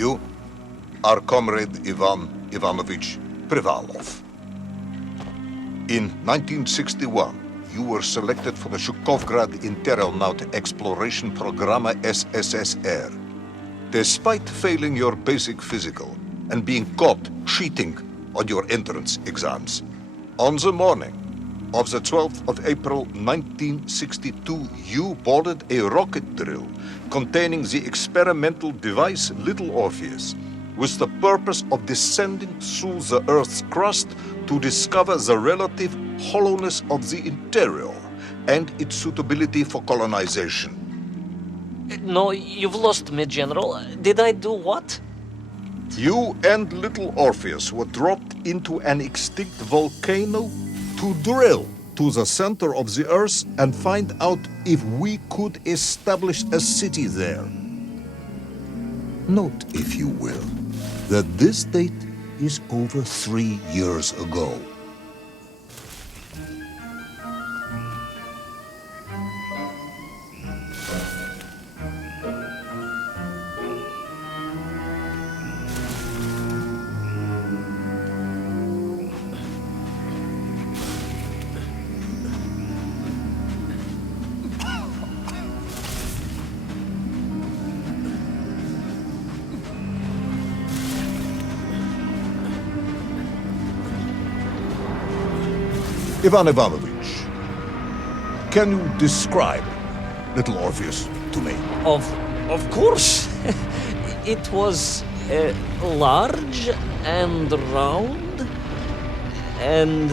You are Comrade Ivan Ivanovich Privalov. In 1961, you were selected for the Shukovgrad Interonaut Exploration Program SSSR. Despite failing your basic physical and being caught cheating on your entrance exams, on the morning of the 12th of April 1962, you boarded a rocket drill containing the experimental device Little Orpheus, with the purpose of descending through the Earth's crust to discover the relative hollowness of the interior and its suitability for colonization. No, you've lost me, General. Did I do what? You and Little Orpheus were dropped into an extinct volcano to drill to the center of the Earth and find out if we could establish a city there. Note, if you will, that this date is over 3 years ago. Ivan Ivanovich, can you describe Little Orpheus to me? Of course. It was large and round and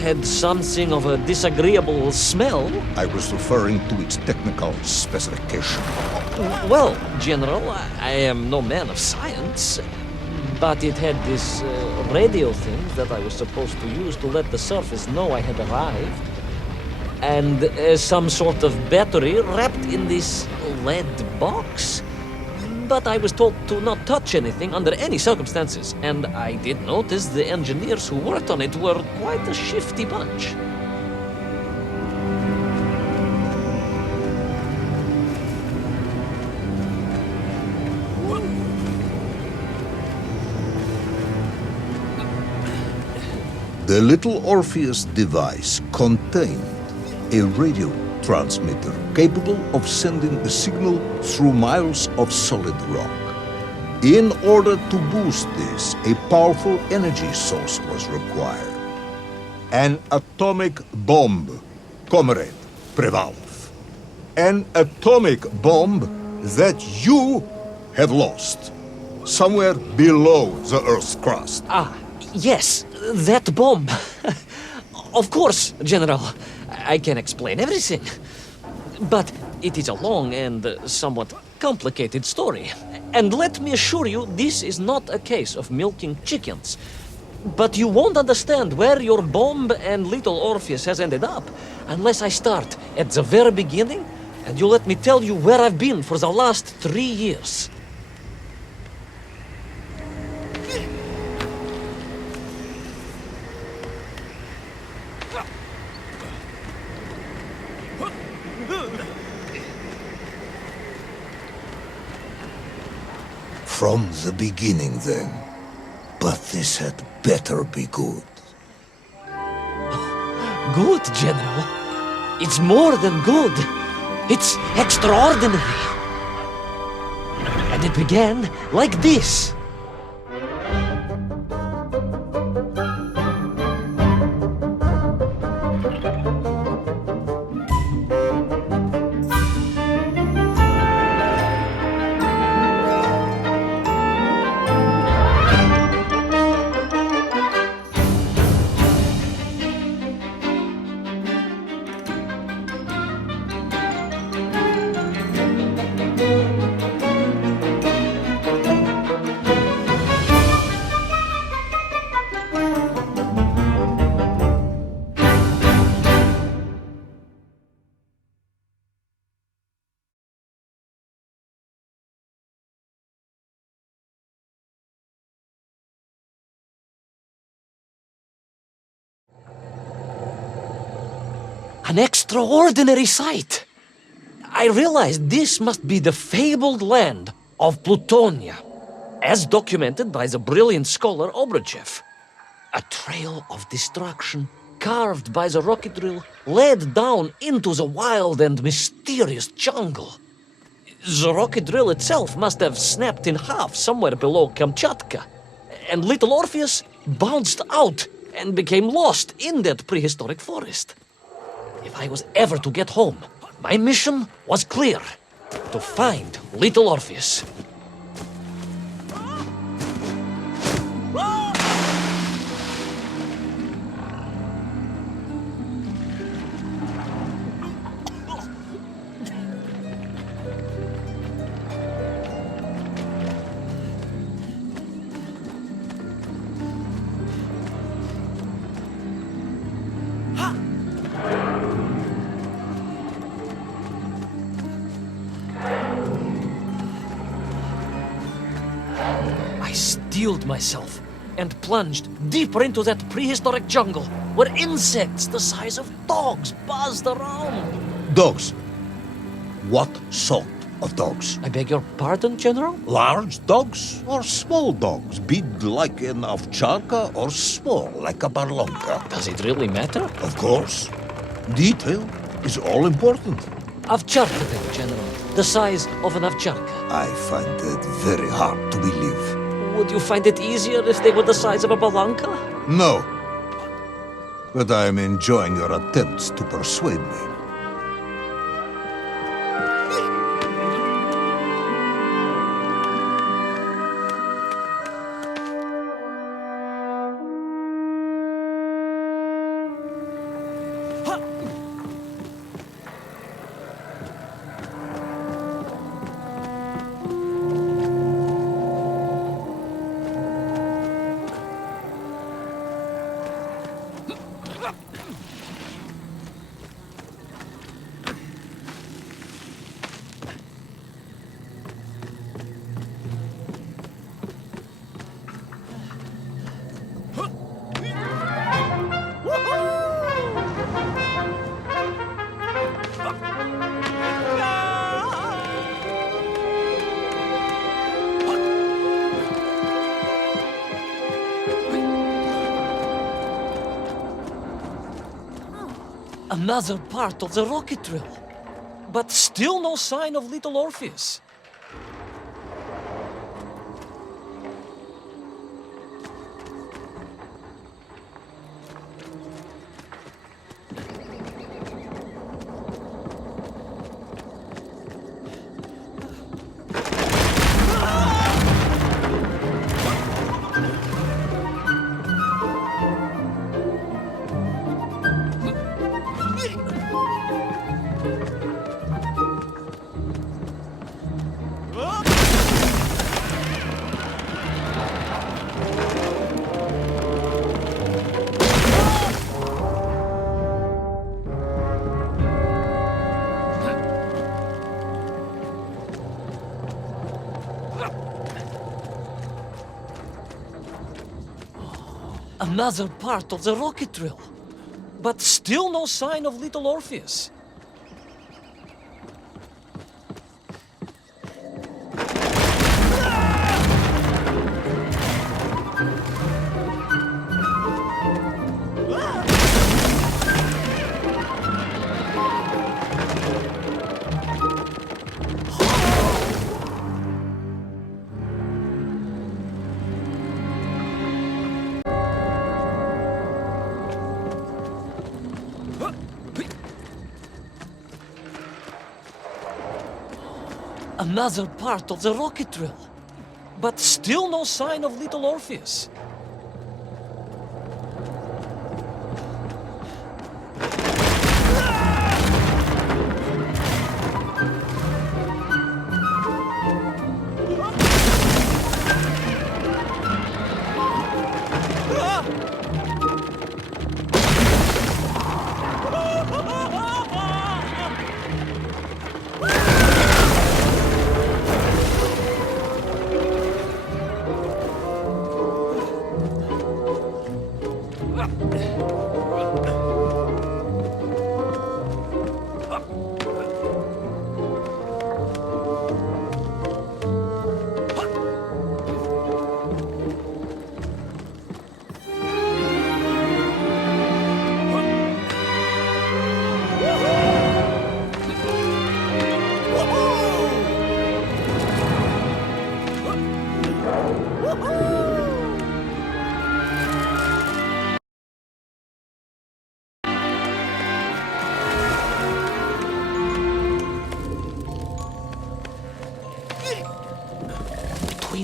had something of a disagreeable smell. I was referring to its technical specification. Well, General, I am no man of science, but it had this radio thing that I was supposed to use to let the surface know I had arrived, and some sort of battery wrapped in this lead box. But I was told to not touch anything under any circumstances, and I did notice the engineers who worked on it were quite a shifty bunch. The Little Orpheus device contained a radio transmitter capable of sending a signal through miles of solid rock. In order to boost this, a powerful energy source was required. An atomic bomb, Comrade Privalov. An atomic bomb that you have lost somewhere below the Earth's crust. Ah, yes, that bomb. Of course, General. I can explain everything. But it is a long and somewhat complicated story. And let me assure you, this is not a case of milking chickens. But you won't understand where your bomb and Little Orpheus has ended up unless I start at the very beginning and you let me tell you where I've been for the last 3 years. From the beginning, then. But this had better be good. Good, General. It's more than good. It's extraordinary. And it began like this. An extraordinary sight. I realized this must be the fabled land of Plutonia. as documented by the brilliant scholar Obruchev. A trail of destruction, carved by the rocket drill, led down into the wild and mysterious jungle. The rocket drill itself must have snapped in half somewhere below Kamchatka, and little Orpheus bounced out and became lost in that prehistoric forest. If I was ever to get home, my mission was clear: to find little Orpheus. I steeled myself and plunged deeper into that prehistoric jungle where insects the size of dogs buzzed around. Dogs. What sort of dogs? I beg your pardon, General? Large dogs or small dogs? Big like an ovcharka or small like a barlonka? Does it really matter? Of course. Detail is all important. Ovcharka then, General. The size of an ovcharka. I find it very hard to believe. Would you find it easier if they were the size of a balanka? No. But I am enjoying your attempts to persuade me. Another part of the rocket drill. But still no sign of little Orpheus. Another part of the rocket drill. But still no sign of little Orpheus. Another part of the rocket drill. But still no sign of little Orpheus.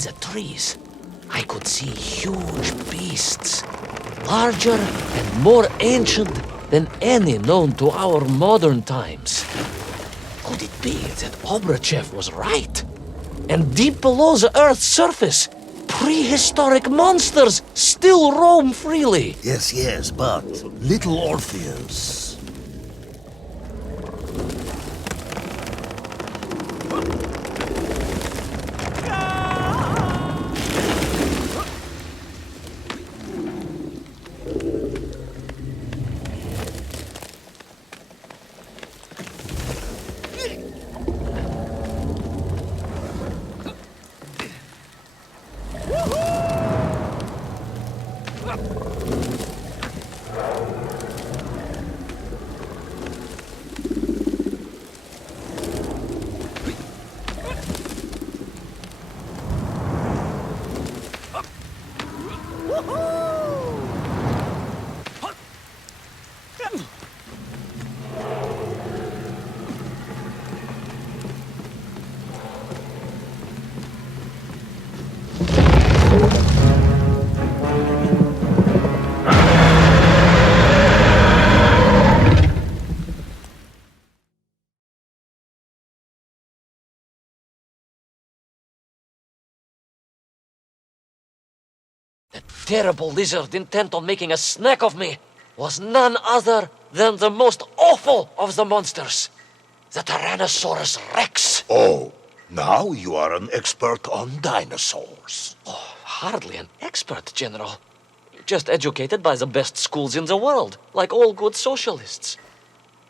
the trees, I could see huge beasts, larger and more ancient than any known to our modern times. Could it be that Obrachev was right? And deep below the Earth's surface, prehistoric monsters still roam freely? Yes, but little Orpheus. The terrible lizard intent on making a snack of me was none other than the most awful of the monsters, the Tyrannosaurus Rex. Oh, now you are an expert on dinosaurs. Oh, hardly an expert, General. Just educated by the best schools in the world, like all good socialists.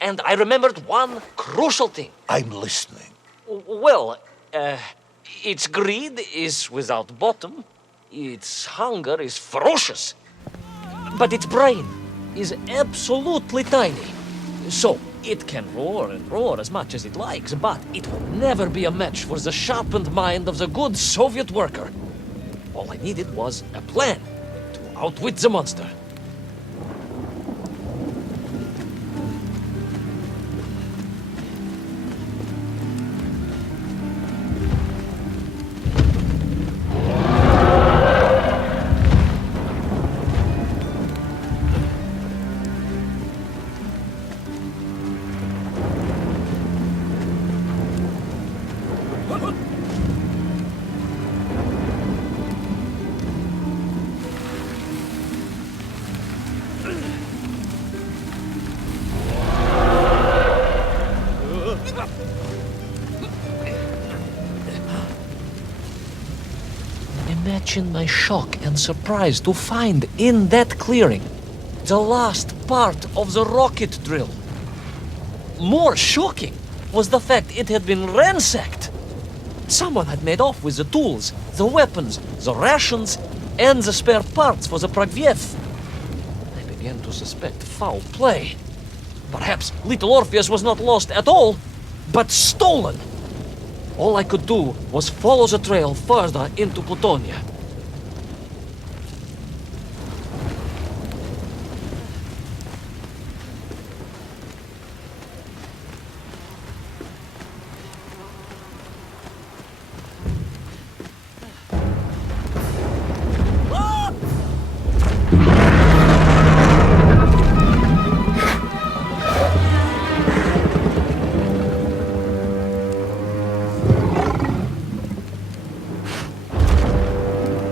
And I remembered one crucial thing. I'm listening. Well, its greed is without bottom, its hunger is ferocious, but its brain is absolutely tiny. So, it can roar and roar as much as it likes, but it will never be a match for the sharpened mind of the good Soviet worker. All I needed was a plan to outwit the monster. Imagine my shock and surprise to find in that clearing the last part of the rocket drill. More shocking was the fact it had been ransacked. Someone had made off with the tools, the weapons, the rations, and the spare parts for the Pragviev. I began to suspect foul play. Perhaps little Orpheus was not lost at all, but stolen. All I could do was follow the trail further into Plutonia.